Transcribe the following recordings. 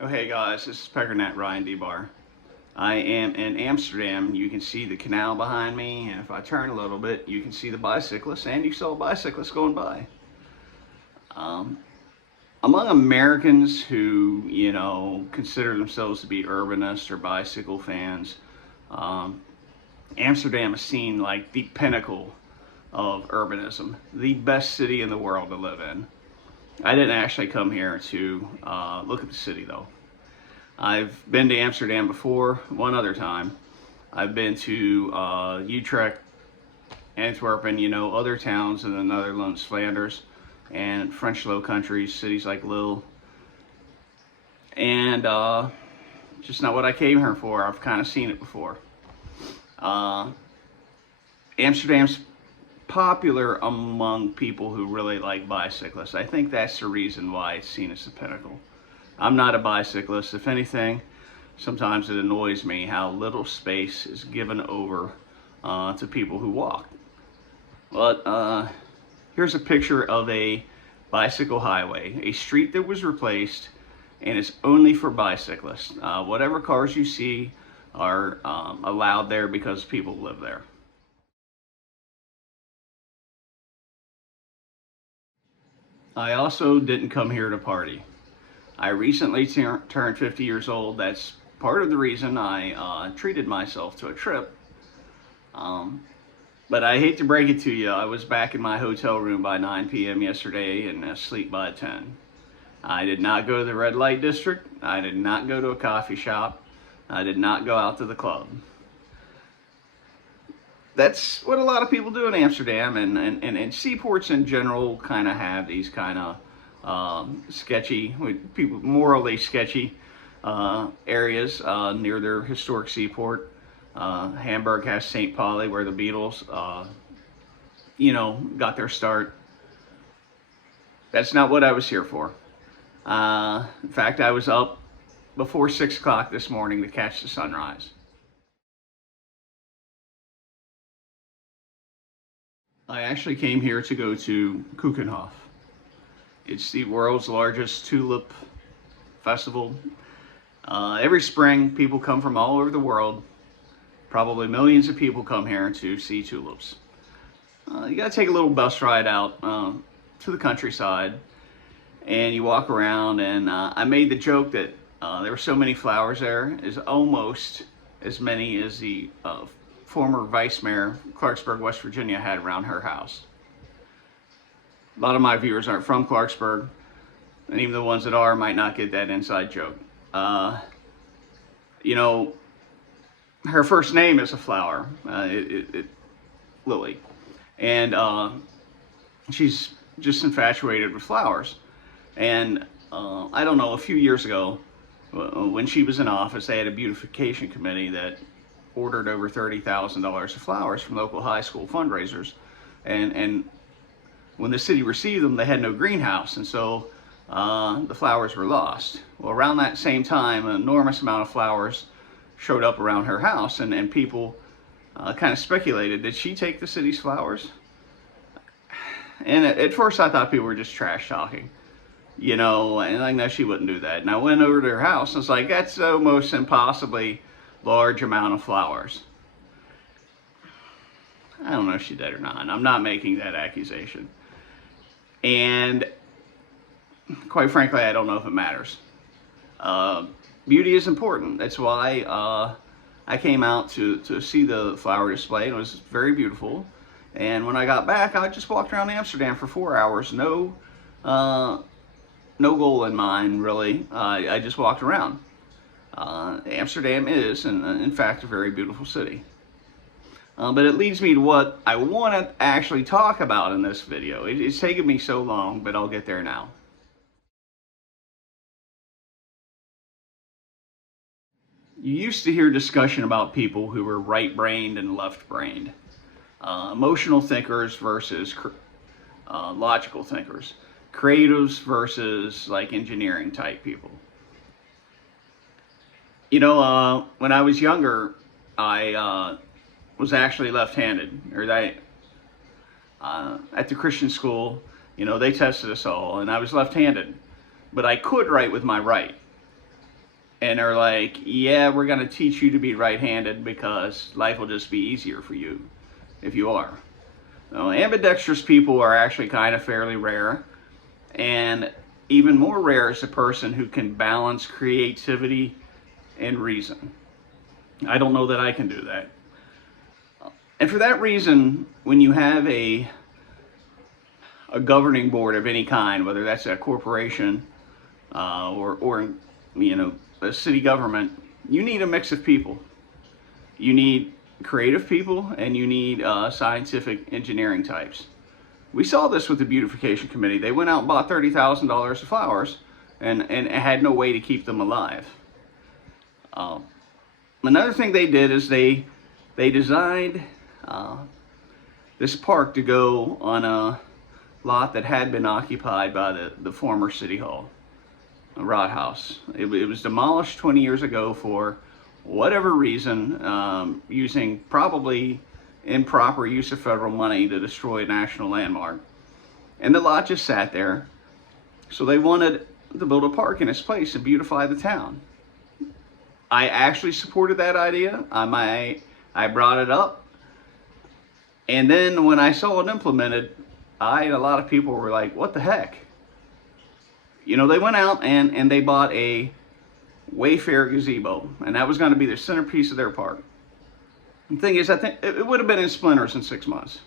Oh hey guys, this is Peckernet Ryan DeBar. I am in Amsterdam. You can see the canal behind me, and if I turn a little bit, you can see the bicyclists, and you saw bicyclists going by. Um, Among Americans who, consider themselves to be urbanists or bicycle fans, um, Amsterdam is seen like the pinnacle of urbanism, the best city in the world to live in. I didn't actually come here to look at the city though. I've been to Amsterdam before, one other time. I've been to Utrecht, Antwerpen, other towns in the Netherlands, Flanders, and French Low Countries, cities like Lille. And just not what I came here for. I've kind of seen it before. Uh, Amsterdam's popular among people who really like bicyclists. I think that's the reason why it's seen as the pinnacle. I'm not a bicyclist. If anything, sometimes it annoys me how little space is given over to people who walk. But here's a picture of a bicycle highway, a street that was replaced and is only for bicyclists. Whatever cars you see are allowed there because people live there. I also didn't come here to party. I recently turned 50 years old. That's part of the reason I treated myself to a trip. But I hate to break it to you, I was back in my hotel room by 9 p.m. yesterday and asleep by 10. I did not go to the red light district. I did not go to a coffee shop. I did not go out to the club. That's what a lot of people do in Amsterdam, and seaports in general kind of have these kind of sketchy, people morally sketchy areas near their historic seaport. Hamburg has St. Pauli, where the Beatles, got their start. That's not what I was here for. In fact, I was up before 6 o'clock this morning to catch the sunrise. I actually came here to go to Keukenhof. It's the world's largest tulip festival. Every spring, people come from all over the world. Probably millions of people come here to see tulips. You gotta take a little bus ride out to the countryside, and you walk around, and I made the joke that there were so many flowers there, is almost as many as the former vice mayor, Clarksburg, West Virginia, had around her house. A lot of my viewers aren't from Clarksburg, and even the ones that are might not get that inside joke. Her first name is a flower, Lily, and she's just infatuated with flowers. And I don't know, a few years ago, when she was in office, they had a beautification committee that ordered over $30,000 of flowers from local high school fundraisers, and when the city received them, they had no greenhouse, and so the flowers were lost. Well, around that same time, an enormous amount of flowers showed up around her house, and people kind of speculated, did she take the city's flowers? And at first I thought people were just trash talking, and I know she wouldn't do that. And I went over to her house and was like, that's almost impossibly large amount of flowers. I don't know if she did or not. I'm not making that accusation. And quite frankly, I don't know if it matters. Beauty is important. That's why I came out to see the flower display. It was very beautiful. And when I got back, I just walked around Amsterdam for 4 hours. No goal in mind, really. I just walked around. Amsterdam is, in fact, a very beautiful city. But it leads me to what I want to actually talk about in this video. It's taken me so long, but I'll get there now. You used to hear discussion about people who were right-brained and left-brained. Emotional thinkers versus logical thinkers. Creatives versus like engineering type people. When I was younger, I was actually left-handed, or at the Christian school, they tested us all, and I was left-handed, but I could write with my right. and are like, yeah, we're going to teach you to be right-handed because life will just be easier for you if you are. Now, ambidextrous people are actually kind of fairly rare, and even more rare is a person who can balance creativity and reason. I don't know that I can do that. And for that reason, when you have a governing board of any kind, whether that's a corporation or you know, a city government, you need a mix of people. You need creative people and you need scientific engineering types. We saw this with the beautification committee. They went out and bought $30,000 of flowers and had no way to keep them alive. Another thing they did is they designed this park to go on a lot that had been occupied by the former city hall, the Rathaus. It was demolished 20 years ago for whatever reason, using probably improper use of federal money to destroy a national landmark. And the lot just sat there. So they wanted to build a park in its place and beautify the town. I actually supported that idea. I brought it up. And then when I saw it implemented, and a lot of people were like, what the heck? You know, they went out and they bought a Wayfair gazebo, and that was going to be the centerpiece of their park. The thing is, I think it would have been in splinters in 6 months.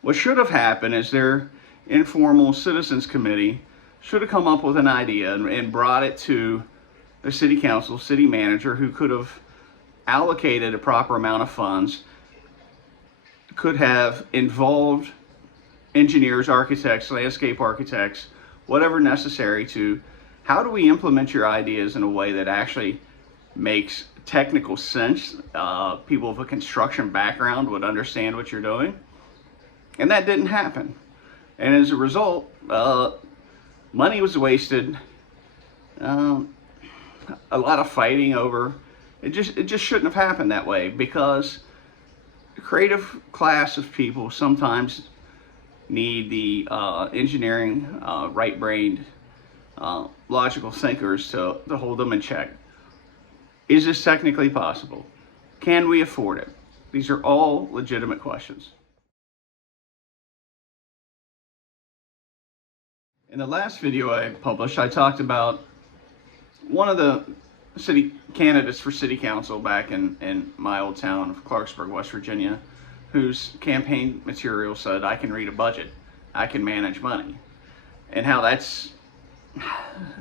What should have happened is their informal citizens committee should have come up with an idea and brought it to the city council, city manager, who could have allocated a proper amount of funds, could have involved engineers, architects, landscape architects, whatever necessary to, how do we implement your ideas in a way that actually makes technical sense? People with a construction background would understand what you're doing. And that didn't happen. And as a result, money was wasted. A lot of fighting over it just shouldn't have happened that way, because the creative class of people sometimes need the engineering, right-brained, logical thinkers to hold them in check. Is this technically possible? Can we afford it? These are all legitimate questions. In the last video I published, I talked about one of the city candidates for city council back in my old town of Clarksburg, West Virginia, whose campaign material said, I can read a budget, I can manage money, and how that's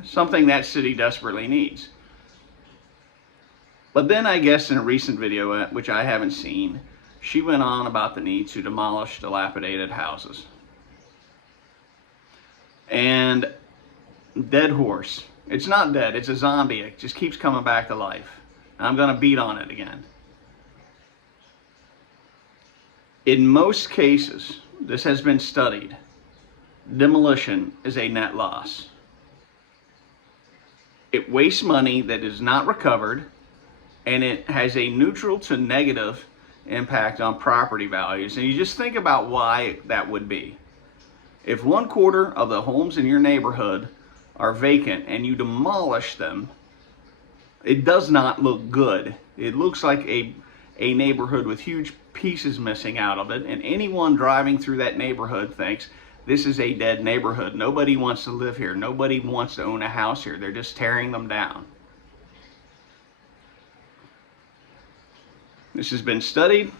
something that city desperately needs. But then I guess in a recent video, which I haven't seen, she went on about the need to demolish dilapidated houses. And dead horse. It's not dead, it's a zombie. It just keeps coming back to life. And I'm gonna beat on it again. In most cases, this has been studied, demolition is a net loss. It wastes money that is not recovered, and it has a neutral to negative impact on property values. And you just think about why that would be. If 1/4 of the homes in your neighborhood are vacant and you demolish them, it does not look good. It looks like a neighborhood with huge pieces missing out of it, and anyone driving through that neighborhood thinks this is a dead neighborhood. Nobody wants to live here. Nobody wants to own a house here. They're just tearing them down. This has been studied.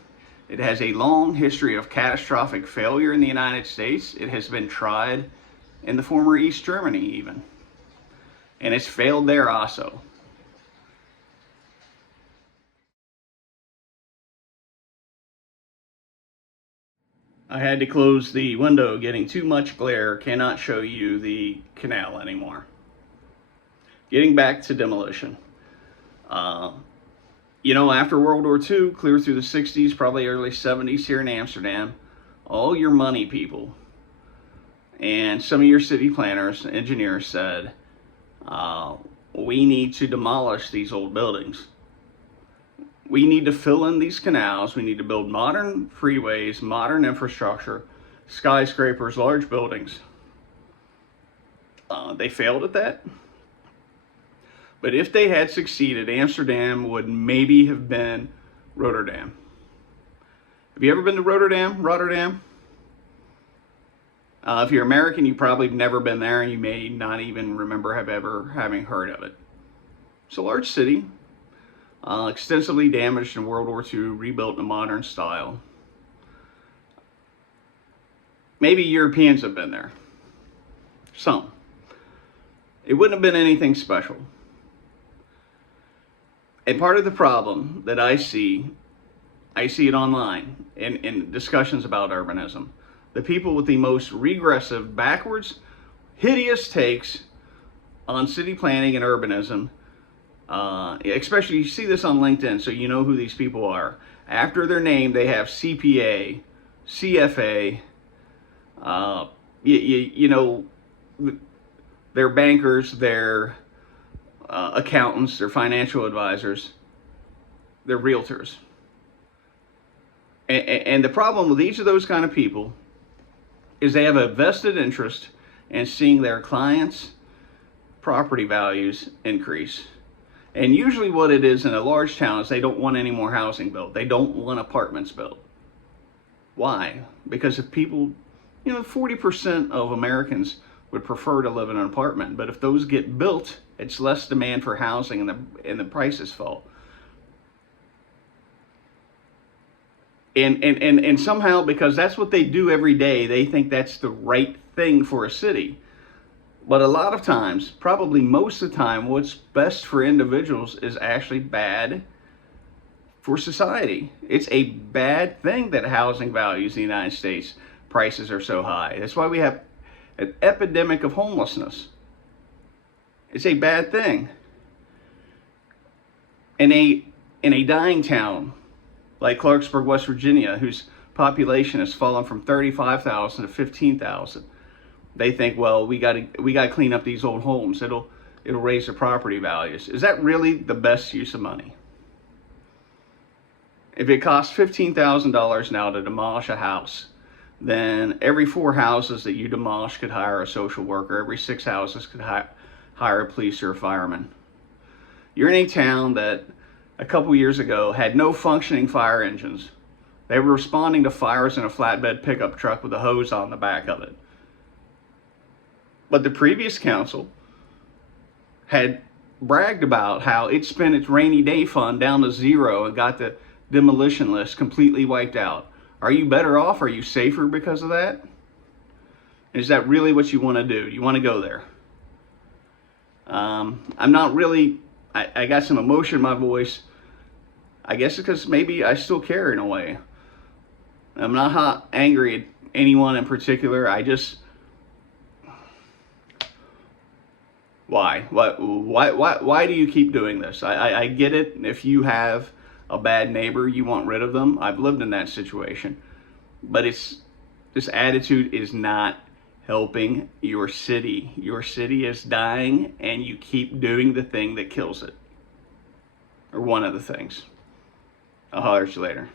It has a long history of catastrophic failure in the United States. It has been tried in the former East Germany even. And it's failed there also. I had to close the window. Getting too much glare, cannot show you the canal anymore. Getting back to demolition. You know, after World War II, clear through the 60s, probably early 70s here in Amsterdam, all your money people and some of your city planners, engineers said, we need to demolish these old buildings. We need to fill in these canals. We need to build modern freeways, modern infrastructure, skyscrapers, large buildings. They failed at that. But if they had succeeded, Amsterdam would maybe have been Rotterdam. Have you ever been to Rotterdam? If you're American, you probably have never been there, and you may not even remember having heard of it. It's a large city, extensively damaged in World War II, rebuilt in a modern style. Maybe Europeans have been there. Some. It wouldn't have been anything special. And part of the problem that I see it online in discussions about urbanism. The people with the most regressive, backwards, hideous takes on city planning and urbanism, especially you see this on LinkedIn, so you know who these people are. After their name, they have CPA, CFA, you know, they're bankers, they're accountants, they're financial advisors, they're realtors. And the problem with each of those kind of people is they have a vested interest in seeing their clients' property values increase. And usually what it is in a large town is they don't want any more housing built. They don't want apartments built. Why? Because if people, 40% of Americans would prefer to live in an apartment. But if those get built, it's less demand for housing and the prices fall. And somehow, because that's what they do every day, they think that's the right thing for a city. But a lot of times, probably most of the time, what's best for individuals is actually bad for society. It's a bad thing that housing values in the United States, prices are so high. That's why we have an epidemic of homelessness. It's a bad thing. In a dying town like Clarksburg, West Virginia, whose population has fallen from 35,000 to 15,000, they think, well, we got to clean up these old homes. It'll raise the property values. Is that really the best use of money? If it costs $15,000 now to demolish a house, then every 4 houses that you demolish could hire a social worker. Every 6 houses could hire a police or a fireman. You're in a town that a couple years ago had no functioning fire engines. They were responding to fires in a flatbed pickup truck with a hose on the back of it. But the previous council had bragged about how it spent its rainy day fund down to zero and got the demolition list completely wiped out. Are you better off? Are you safer because of that? Is that really what you want to do? You want to go there? I'm not really, I got some emotion in my voice. I guess because maybe I still care in a way. I'm not angry at anyone in particular. I just, why do you keep doing this? I get it. If you have a bad neighbor, you want rid of them. I've lived in that situation. But this attitude is not helping your city. Your city is dying, and you keep doing the thing that kills it. Or one of the things. I'll holler at you later.